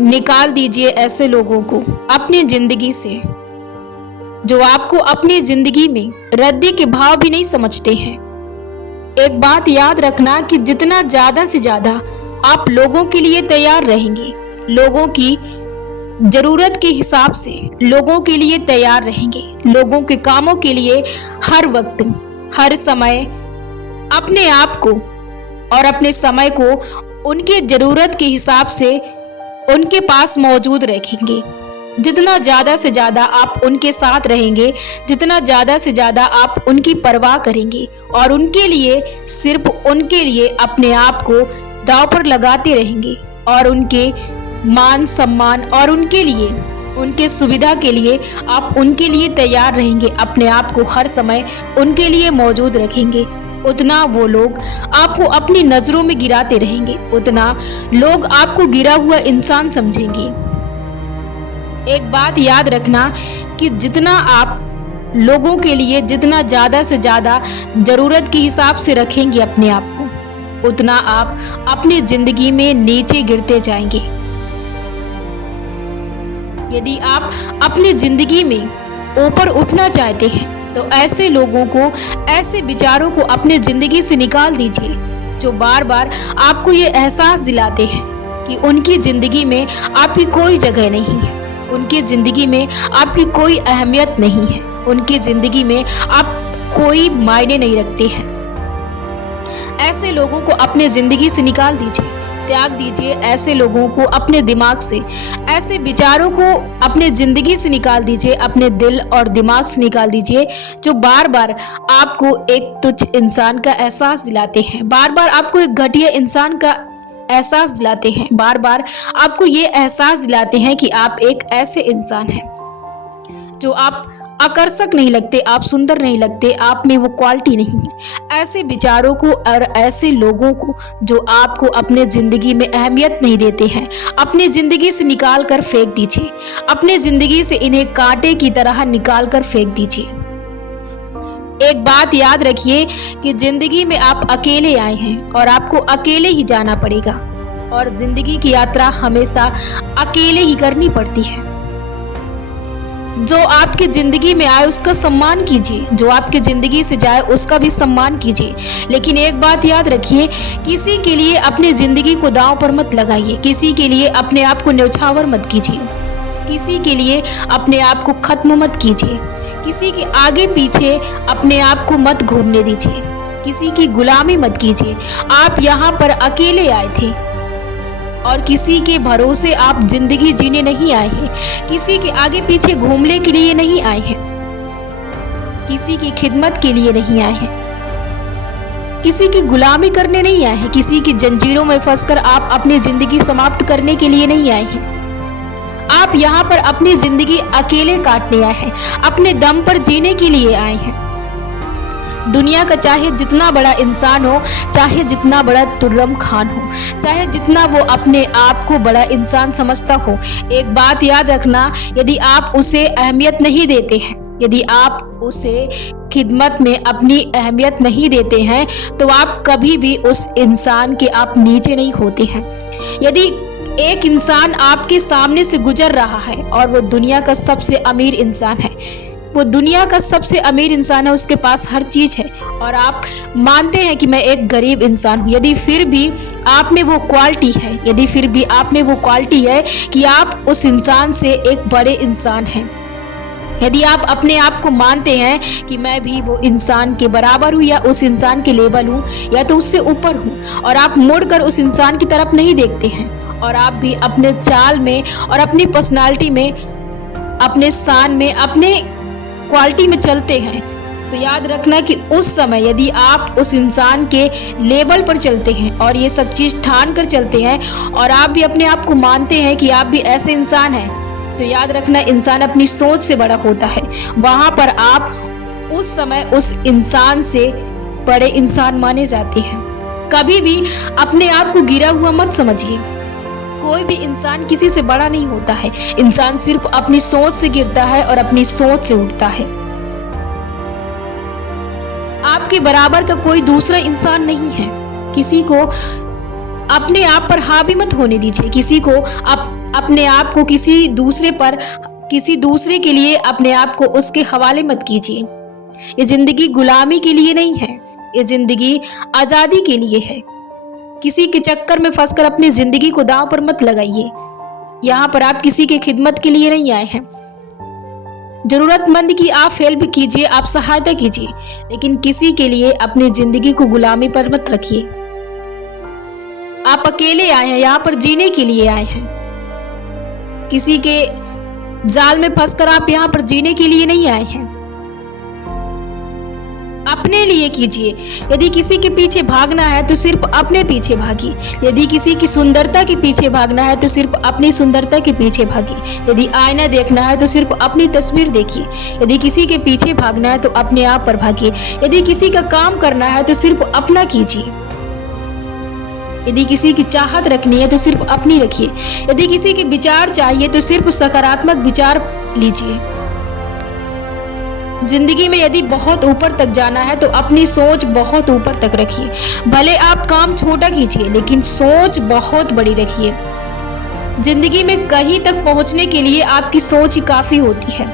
निकाल दीजिए ऐसे लोगों को अपनी जिंदगी से जो आपको अपनी जिंदगी में रद्दी के भाव भी नहीं समझते हैं। एक बात याद रखना कि जितना ज्यादा से ज्यादा आप लोगों के लिए तैयार रहेंगे, लोगों की जरूरत के हिसाब से लोगों के लिए तैयार रहेंगे, लोगों के कामों के लिए हर वक्त हर समय अपने आप को और अपने समय को उनके जरूरत के हिसाब से उनके पास मौजूद रखेंगे। जितना ज़्यादा से ज़्यादा आप उनके साथ रहेंगे, जितना ज़्यादा से ज़्यादा आप उनकी परवाह करेंगे और उनके लिए सिर्फ उनके लिए अपने आप को दांव पर लगाते रहेंगे और उनके मान सम्मान और उनके लिए उनके सुविधा के लिए आप उनके लिए तैयार रहेंगे, अपने आप को हर समय उनके लिए मौजूद रखेंगे, उतना वो लोग आपको अपनी नजरों में गिराते रहेंगे, उतना लोग आपको गिरा हुआ इंसान समझेंगे। एक बात याद रखना कि जितना आप लोगों के लिए जितना ज्यादा से ज्यादा जरूरत के हिसाब से रखेंगे अपने आप को, उतना आप अपनी जिंदगी में नीचे गिरते जाएंगे। यदि आप अपनी जिंदगी में ऊपर उठना चाहते हैं तो ऐसे लोगों को, ऐसे विचारों को अपने जिंदगी से निकाल दीजिए जो बार बार आपको ये एहसास दिलाते हैं कि उनकी जिंदगी में आपकी कोई जगह नहीं है, उनकी जिंदगी में आपकी कोई अहमियत नहीं है, उनकी जिंदगी में आप कोई मायने नहीं रखते हैं। ऐसे लोगों को अपने जिंदगी से निकाल दीजिए, त्याग दीजिए ऐसे लोगों को अपने दिमाग से, ऐसे विचारों को अपने जिंदगी से निकाल दीजिए, अपने दिल और दिमाग से निकाल दीजिए जो बार बार आपको एक तुच्छ इंसान का एहसास दिलाते हैं, बार बार आपको एक घटिया इंसान का एहसास दिलाते हैं, बार बार आपको ये एहसास दिलाते हैं कि आप एक ऐसे इंसान हैं जो आप आकर्षक नहीं लगते, आप सुंदर नहीं लगते, आप में वो क्वालिटी नहीं है। ऐसे विचारों को और ऐसे लोगों को जो आपको अपने जिंदगी में अहमियत नहीं देते हैं, अपनी जिंदगी से निकाल कर फेंक दीजिए, अपनी जिंदगी से इन्हें कांटे की तरह निकाल कर फेंक दीजिए। एक बात याद रखिए कि जिंदगी में आप अकेले आए हैं और आपको अकेले ही जाना पड़ेगा और जिंदगी की यात्रा हमेशा अकेले ही करनी पड़ती है। जो आपकी जिंदगी में आए उसका सम्मान कीजिए, जो आपकी जिंदगी से जाए उसका भी सम्मान कीजिए, लेकिन एक बात याद रखिए, किसी के लिए अपनी जिंदगी को दांव पर मत लगाइए, किसी के लिए अपने आप को न्यौछावर मत कीजिए, किसी के लिए अपने आप को खत्म मत कीजिए, किसी के आगे पीछे अपने आप को मत घूमने दीजिए, किसी की गुलामी मत कीजिए। आप यहाँ पर अकेले आए थे और किसी के भरोसे आप जिंदगी जीने नहीं आए हैं, किसी के आगे पीछे घूमने के लिए नहीं आए हैं, किसी की खिदमत के लिए नहीं आए हैं, किसी की गुलामी करने नहीं आए हैं, किसी की जंजीरों में फंसकर आप अपनी जिंदगी समाप्त करने के लिए नहीं आए हैं। आप यहाँ पर अपनी जिंदगी अकेले काटने आए हैं, अपने दम पर जीने के लिए आए हैं। दुनिया का चाहे जितना बड़ा इंसान हो, चाहे जितना बड़ा तुर्रम खान हो, चाहे जितना वो अपने आप को बड़ा इंसान समझता हो, एक बात याद रखना, यदि आप उसे अहमियत नहीं देते हैं, यदि आप उसे खिदमत में अपनी अहमियत नहीं देते हैं तो आप कभी भी उस इंसान के आप नीचे नहीं होते हैं। यदि एक इंसान आपके सामने से गुजर रहा है और वो दुनिया का सबसे अमीर इंसान है, वो दुनिया का सबसे अमीर इंसान है, उसके पास हर चीज है और आप मानते हैं कि मैं एक गरीब इंसान हूँ, यदि फिर भी आप में वो क्वालिटी है, यदि फिर भी आप में वो क्वालिटी है कि आप उस इंसान से एक बड़े इंसान हैं, यदि आप अपने आप को मानते हैं कि मैं भी वो इंसान के बराबर हूँ या उस इंसान के लेवल हूँ या तो उससे ऊपर हूँ, और आप मुड़कर उस इंसान की तरफ नहीं देखते हैं और आप भी अपने चाल में और अपनी पर्सनालिटी में, अपने स्थान में, अपने क्वालिटी में चलते हैं, तो याद रखना कि उस समय यदि आप उस इंसान के लेवल पर चलते हैं और ये सब चीज़ ठान कर चलते हैं और आप भी अपने आप को मानते हैं कि आप भी ऐसे इंसान हैं, तो याद रखना इंसान अपनी सोच से बड़ा होता है। वहाँ पर आप उस समय उस इंसान से बड़े इंसान माने जाते हैं। कभी भी अपने आप को गिरा हुआ मत समझिए, कोई भी इंसान किसी से बड़ा नहीं होता है, इंसान सिर्फ अपनी सोच से गिरता है और अपनी सोच से उठता है। आपके बराबर का कोई दूसरा इंसान नहीं है। किसी को अपने आप पर हावी मत होने दीजिए। किसी को अपने आप को किसी दूसरे के लिए अपने आप को उसके हवाले मत कीजिए। ये जिंदगी गुलामी के लिए नहीं है, ये जिंदगी आजादी के लिए है। किसी के चक्कर में फंसकर अपनी जिंदगी को दांव पर मत लगाइए। यहाँ पर आप किसी की खिदमत के लिए नहीं आए हैं। जरूरतमंद की आप हेल्प कीजिए, आप सहायता कीजिए, लेकिन किसी के लिए अपनी जिंदगी को गुलामी पर मत रखिए। आप अकेले आए हैं, यहाँ पर जीने के लिए आए हैं। किसी के जाल में फंसकर आप यहाँ पर जीने के लिए नहीं आए हैं। अपने लिए कीजिए। यदि किसी के पीछे भागना है तो सिर्फ अपने पीछे भागिए। यदि किसी की सुंदरता के पीछे भागना है तो सिर्फ अपनी सुंदरता के पीछे भागिए। यदि आईना देखना है तो सिर्फ अपनी तस्वीर देखिए। यदि किसी के पीछे भागना है तो अपने आप पर भागिए। यदि किसी का काम करना है तो सिर्फ अपना कीजिए। यदि किसी की चाहत रखनी है तो सिर्फ अपनी रखिए। यदि किसी के विचार चाहिए तो सिर्फ सकारात्मक विचार लीजिए। जिंदगी में यदि बहुत ऊपर तक जाना है तो अपनी सोच बहुत ऊपर तक रखिए। भले आप काम छोटा कीजिए, लेकिन सोच बहुत बड़ी रखिए। जिंदगी में कहीं तक पहुंचने के लिए आपकी सोच ही काफी होती है।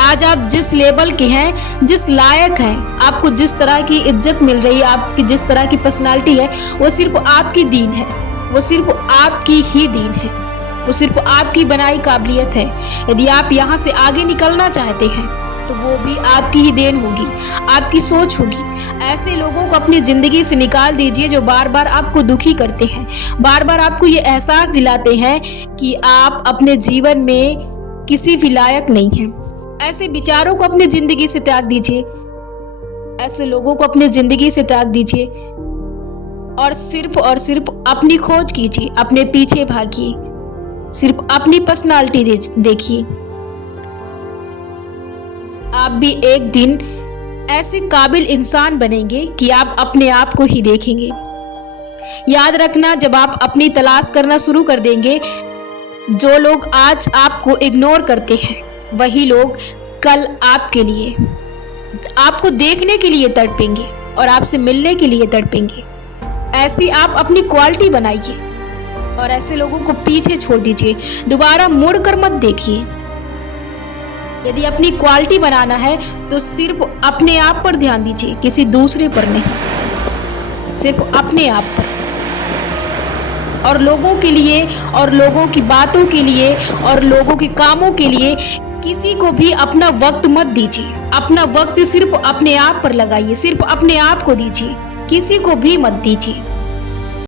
आज आप जिस लेवल के हैं, जिस लायक हैं, आपको जिस तरह की इज्जत मिल रही है, आपकी जिस तरह की पर्सनालिटी है, वो सिर्फ आपकी दीन है, वो सिर्फ आपकी ही दीन है, वो सिर्फ आपकी बनाई काबिलियत है। यदि आप यहाँ से आगे निकलना चाहते हैं तो वो भी आपकी ही देन होगी, आपकी सोच होगी। ऐसे लोगों को अपनी जिंदगी से निकाल दीजिए जो बार बार आपको दुखी करते हैं, बार बार आपको ये एहसास दिलाते हैं कि आप अपने जीवन में किसी भी लायक नहीं हैं। ऐसे विचारों को अपनी जिंदगी से त्याग दीजिए, ऐसे लोगों को अपनी जिंदगी से त्याग दीजिए और सिर्फ अपनी खोज कीजिए, अपने पीछे भागिए, सिर्फ अपनी पर्सनालिटी देखिए। आप भी एक दिन ऐसे काबिल इंसान बनेंगे कि आप अपने आप को ही देखेंगे। याद रखना, जब आप अपनी तलाश करना शुरू कर देंगे, जो लोग आज आपको इग्नोर करते हैं वही लोग कल आपके लिए, आपको देखने के लिए तड़पेंगे और आपसे मिलने के लिए तड़पेंगे। ऐसी आप अपनी क्वालिटी बनाइए और ऐसे लोगों को पीछे छोड़ दीजिए, दोबारा मुड़कर मत देखिए। यदि अपनी क्वालिटी बनाना है तो सिर्फ अपने आप पर ध्यान दीजिए, किसी दूसरे पर नहीं, सिर्फ अपने आप पर। और लोगों के लिए और लोगों की बातों के लिए और लोगों के कामों के लिए किसी को भी अपना वक्त मत दीजिए। अपना वक्त सिर्फ अपने आप पर लगाइए, सिर्फ अपने आप को दीजिए, किसी को भी मत दीजिए।